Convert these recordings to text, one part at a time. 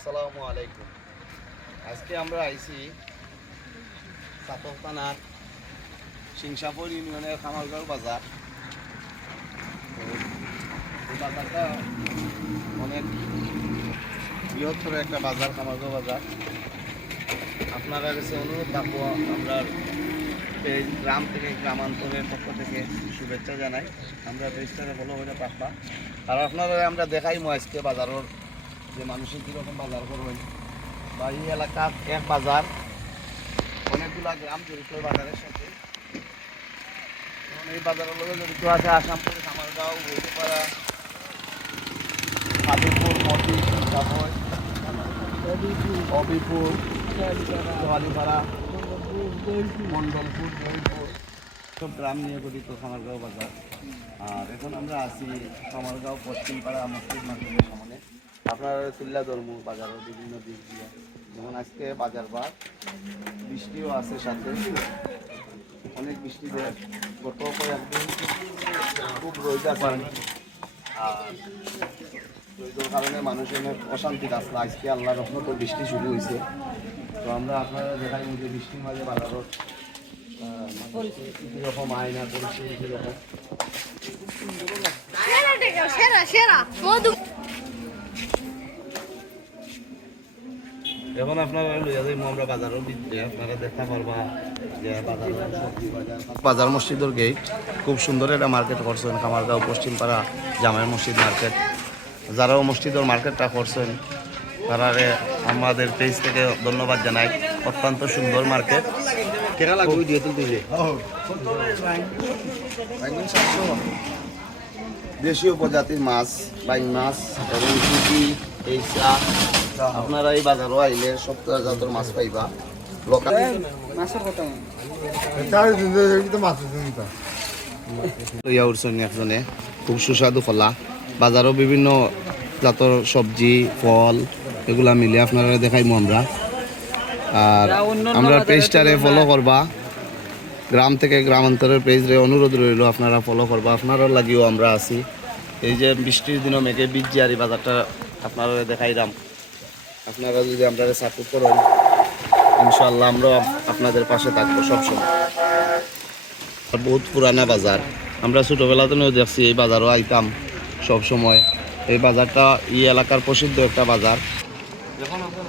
আসসালামু আলাইকুম। আজকে আমরা আইছি সাতক থানার সিংসাপুর ইউনিয়নের খামারগাঁও বাজার। তো এই বাজারটা অনেক বৃহত্তর একটা বাজার, খামারগাঁও বাজার। আপনারা কাছে অনুরোধ থাকবো, আমরা এই গ্রাম থেকে গ্রামান্তরের পক্ষ থেকে শুভেচ্ছা জানাই। আমরা পেজটাকে ফলো করে থাকবা, আর আপনারা আমরা দেখাইমো আজকে বাজারের যে মানুষের কীরকম বাজার করবেন, বা এই এলাকার এক বাজার অনেকগুলা গ্রাম জড়িত বাজারের সাথে। এই বাজারের লোক জড়িত আছে আসামপুর, খামারগাঁও, বৈদ্যপাড়া, হাবিবপুর, মতি, সিংসাপুর, অবিপুর, জোয়ালিপাড়া, মন্ডলপুর, জয়পুর, সব গ্রাম নিয়ে গঠিত খামারগাঁও বাজার। আর এখন আমরা আছি খামারগাঁও পশ্চিমপাড়া মসজিদ মার্কেটের সামনে। আপনারা তুল্লা ধর্ম বাজারের বিভিন্ন দিক দিয়ে, যেমন আজকে বাজার বার, বৃষ্টিও আছে সাথে, অনেক বৃষ্টিতে গত কয়েকদিন খুব রোদ আছে। আর রোদের কারণে মানুষের অনেক অশান্তিতে আসলে আজকে আল্লাহ রহমত বৃষ্টি শুরু হয়েছে। তো আমরা আপনারা দেখাই যে বৃষ্টির মাঝে বাজারত কীরকম আয়না পরিস্থিতি কীরকম। এখন আপনারা লইয়া যাইব আমরা বাজারের ভিতরে, আপনারা দেখা পারবা যে বাজার মসজিদের গেট খুব সুন্দর একটা মার্কেট করছেন খামারগাঁও পশ্চিমপাড়া জামাই মসজিদ মার্কেট। যারাও মসজিদের মার্কেটটা করছেন তারারে আমাদের পেজ থেকে ধন্যবাদ জানাই। অত্যন্ত সুন্দর মার্কেট। কেরালা গই দিয়ে তুলতে দেশীয় প্রজাতির মাছ, বাইং মাছ এবং পুঁটি, এই চা আপনারা এই বাজারও আইলে সপ্তাহজাত মাছ পাইবা। লোকাল লইয়া উঠছেন একজনে, খুব সুস্বাদু ফলা। বাজারও বিভিন্ন জাতর সবজি, ফল এগুলা মিলে আপনারা দেখাইমু আমরা। আর আমরা পেজটারে ফলো করবা, গ্রাম থেকে গ্রামান্তরের পেজরে অনুরোধ রইল আপনারা ফলো করবা। আপনারা লাগিও আমরা আছি। এই যে বৃষ্টির দিনও মেঘে বীজ আর এই বাজারটা আপনারা দেখাইলাম। আপনারা যদি আমরা সাপোর্ট করেন ইনশাআল্লাহ আমরা আপনাদের পাশে থাকবো সবসময়। বহুত পুরানা বাজার, আমরা ছোটোবেলাতেও দেখছি এই বাজারও আইতাম সব সময়। এই বাজারটা এই এলাকার প্রসিদ্ধ একটা বাজার। যখন আমরা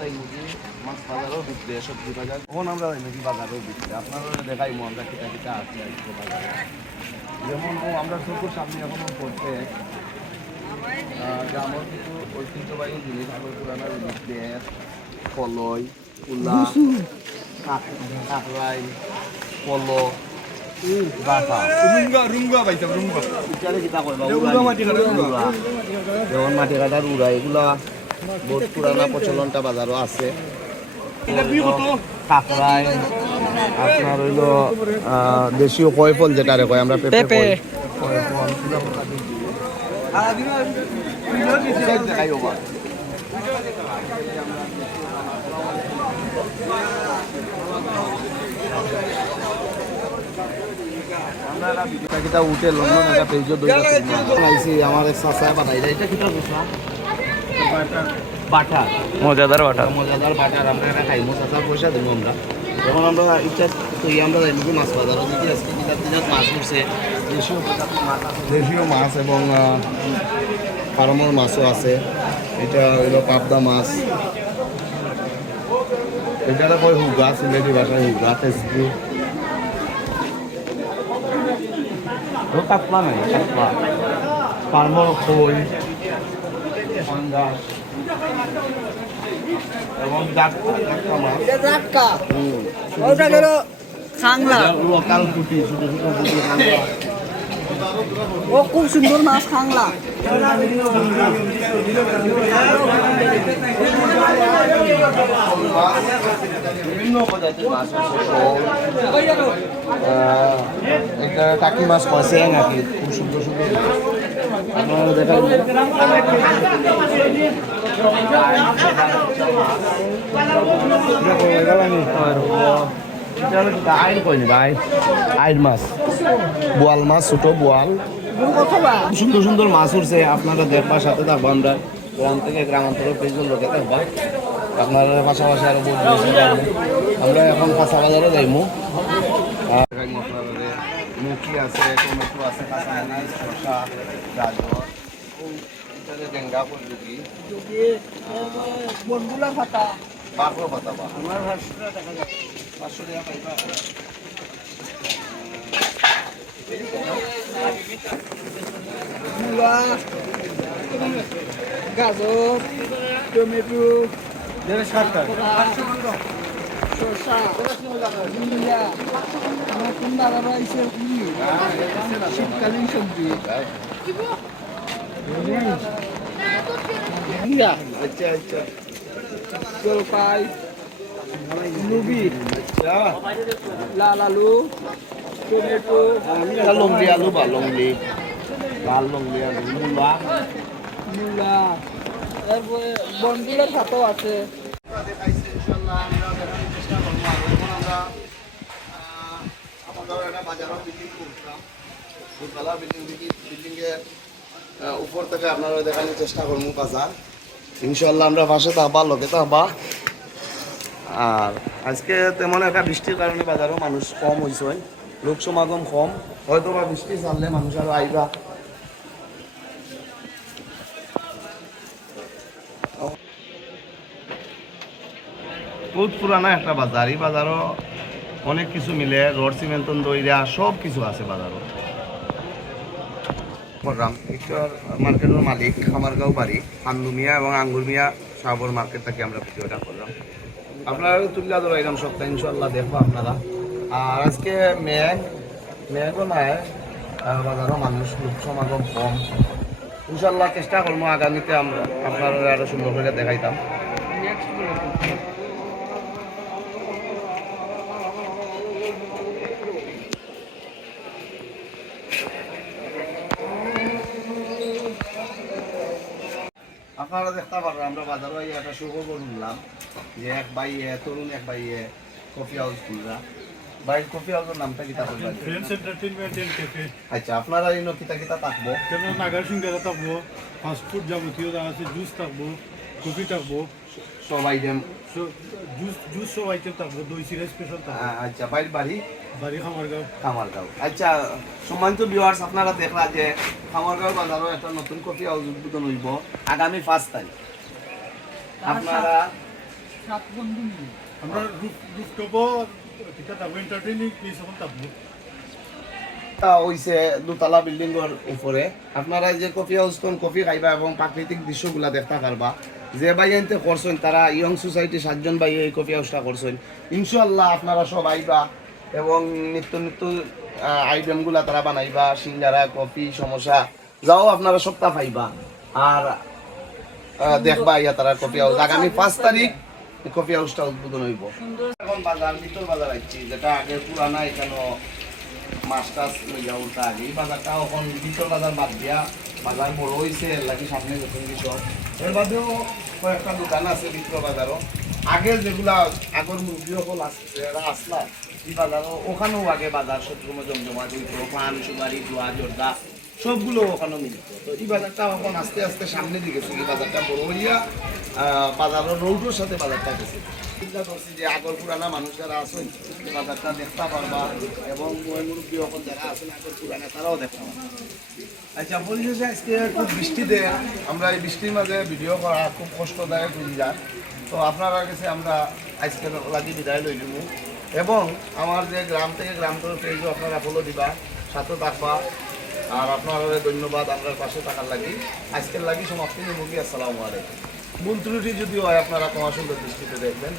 মাছ বাজারও বিক্রি, সবজি বাজার, তখন আমরা নাকি বাজারও বিক্রি। আপনারা দেখাইমো আমরা কিটা কিটা আসি বাজারে। যেমন আমরা চোখের সামনে এখনো করতে গ্রামের কিছু ঐতিহ্যবাহী জিনিস, আগের পুরানো জিনিস, বেত, কলই, কুলা, কাকরাই, পলো, যেমন মাটি কাটার উড়া, এগুলা বহুত পুরানা প্রচলনটা বাজারও আছে। কাকরাই, আপনার হইল দেশীয় কয় ফল যেটারে কয় আমরা পেঁপে, উঠে লন্ডন একটা পেজও দইছি আমার এক চাচায় বানাই দেয়। এটা কিটা বাটার, মজাদার বাটার, মজাদার বাটার। আমরা এটা খাইমো, চাচার পয়সা দেবো আমরা। যখন আমরা ইচ্ছা তৈরি আমরা যাই নাকি মাছ বাজারও দেখি আজকে দিনাত মাছ উঠছে, দেশীয় মাছ এবং ফার্মের মাছও আছে। এটা হইল পাবদা মাছ, এটা কয় হুগা, সিলেটি ভাষায় হুগা, তেজপুর। কাতলা নাই, কাতলা, ফার্মের খই, এবং লোকাল পুঁটি, ছোট ছোট পুঁটি খাংলা। ও খুব সুন্দর মাছ, খাংলা। বিভিন্ন প্রজাতির মাছ আছে। একটা টাকি মাছ পাশে নাকি খুব সুন্দর সুন্দর আপনারা দেখান। আইন কয়নি ভাই, আইন মাছ, বোয়াল মাছ, ছোট বোয়াল, সুন্দর সুন্দর মাছ উঠছে। আপনারা দেখবার সাথে থাকবো আমরা গ্রাম থেকে গ্রামান্তরের পেজের লোকে দেখবা। আপনার পাশাপাশি আরো বহুত জিনিস দেখাইমু। আমরা এখন কাঁচা বাজারে যাইমু। আর দেখাইমু আপনাদের মুখি আছে, টমেটো আছে, কাঁচামরিচ, শসা, গাজর, এটাতে ডেঙ্গা ফুলকপি, বনগুলা ফাটা বাকলো পাতা বা আমার ভাষা দেখা যাচ্ছে 500 টাকা পাইবা। মূলা গাজর টমেটো শসা মূলা নতুন দাদা এসে শীতকালীন সবজি আচ্ছা আচ্ছা জলপাই লুবি আচ্ছা লাল আলু টমেটো এটা লংলি আলু বা লংলি লাল লংলি আলু মূলা মূলা তারপরে বনগুলোর হাতও আছে দেখাইছি ইনশাআল্লাহ আমরা দেখানোর চেষ্টা করবো। আর এখন আমরা আমাদের একটা বাজারও বিল্ডিং করতাম দুতলা বিল্ডিংয়ের উপর থেকে আপনারা দেখানোর চেষ্টা করবো বাজার। ইনশাআল্লাহ আমরা পাশে থাকবা লোকে থাকবা। আর আজকে তেমন একটা বৃষ্টির কারণে বাজারও মানুষ কম হয়েছে, লোক সমাগম কম, হয়তো বা বৃষ্টি চাললে মানুষ আরো আইবা। বহুত পুরানা একটা বাজার, এই বাজারও অনেক কিছু মিলে রড সিমেন্টন দইরা সব কিছু আছে বাজারও। করলাম ইটার মার্কেটের মালিক খামারগাঁও বাড়ি আন্দু মিয়া এবং আঙ্গুর মিয়া সাবর মার্কেট থেকে আমরা ভিডিওটা করলাম। আপনারা তুলিয়া ধরাইলাম সপ্তাহে ইনশাল্লাহ দেখবো আপনারা। আর আজকে মেঘও নাই, বাজারও মানুষ লোক সমাগম কম। ইনশাল্লাহ চেষ্টা করবো আগামীতে আমরা আপনারা আরো সুন্দর করে দেখাইতাম। আপনারা দেখতে পারবেন আমরা বাজারে একটা শুভ করলাম যে এক ভাইয়ে তরুণ এক ভাইয়ে কফি হাউস খুলরা। ভাই কফি হাউসের নামটা কিতা করবেন? Friends entertainment and cafe. আচ্ছা আপনারা এই কিতা কিতা থাকবো? কেন নাগার সিঙ্গারা থাকবো, ফাস্ট ফুড যাবতীয় যা আছে, জুস থাকবো, কফি থাকবো, সব আইটেম। জুস সব আইটেম থাকবো, দই চিরা স্পেশাল থাকবো। আচ্ছা বাইর বাড়ি বাড়ি খামারগাঁও। খামারগাঁও। আচ্ছা সম্মানিত ভিউয়ার্স, আপনারা দেখলা যে খামারগাঁও বাজারও একটা নতুন কফি হাউস উদ্বোধন হইব আগামী 5 তারিখ। আপনারা সাত বন্ধু মিলে আমরা রুফটপও কিতা থাকবো, এন্টারটেইনিং প্লেস এখন থাকবো। হইছে দুতলা বিল্ডিং এর উপরে। আপনারা যে কফি হাউস কোন কফি খাইবা এবং প্রাকৃতিক দৃশ্যগুলা দেখতে পারবা। যে ভাই এনতে করছেন তারা ইয়ং সোসাইটি 7 জন ভাই এই কফি হাউসটা করছেন। ইনশাআল্লাহ আপনারা সব আইবা এবং নিত্য নিত্য আইটেমগুলা তারা বানাইবা, সিঙ্গারা কফি সমোসা যাও আপনারা সপ্তাহ পাইবা। আর দেখবা ইয়া তারা কফি হাউস আগামী 5 তারিখ কফি হাউসটা উদ্বোধন হইব। এখন বাজার ভিতর বাজার আইছি, যেটা আগে পুরানা এখানে মাছ টাছ লইয়া উল্টা আগে এই বাজারটা এখন ভিতর বাজার বাদ দিয়া বাজার বড় হয়েছে লাগি সামনে নতুন কিছু। এর বাদেও কয়েকটা দোকান আছে ভিতর বাজারও। আগে যেগুলা আগর মুরগি সকল আসলা এই বাজারও, ওখানেও আগে বাজার সবসময় জমজমা দিত, পান সুপারি দোয়া জর্দা সবগুলো ওখানেও মিলত। তো এই বাজারটা এখন আস্তে আস্তে সামনে দিকে এই বাজারটা বড় হইয়া বাজারের রৌডোর সাথে বাজারটা গেছে। চিন্তা করছি যে আগর পুরানা মানুষ যারা আছেন এই বাজারটা দেখতে পারবা এবং মুরব্বী এখন যারা আছেন আগর পুরানা তারাও দেখতে পারবা। আচ্ছা পরিশেষে আজকে খুব বৃষ্টি দেয়, আমরা এই বৃষ্টির মাঝে ভিডিও করা খুব কষ্টদায়ক হয়ে যায়। তো আপনারা কাছে আমরা আজকে লাগি বিদায় লই দিব এবং আমার যে গ্রাম থেকে গ্রাম পেজও আপনারা ফলো দিবা, সাথে থাকবা। আর আপনারা ধন্যবাদ আমরা পাশে থাকার লাগি। আজকের লাগি সমাপ্তি নিমুখী। আসসালামু আলাইকুম। ভুল ত্রুটি যদি হয় আপনারা তোমার সুন্দর দৃষ্টিতে দেখবেন।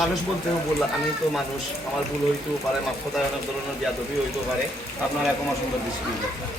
মানুষ বলতেও বললাম, আমি তো মানুষ, আমার ভুল হইতেও পারে, মাফ কথায় অনেক ধরনের বিয়াদবি হইতেও পারে, আপনারা তোমার সুন্দর দৃষ্টি দেখবেন।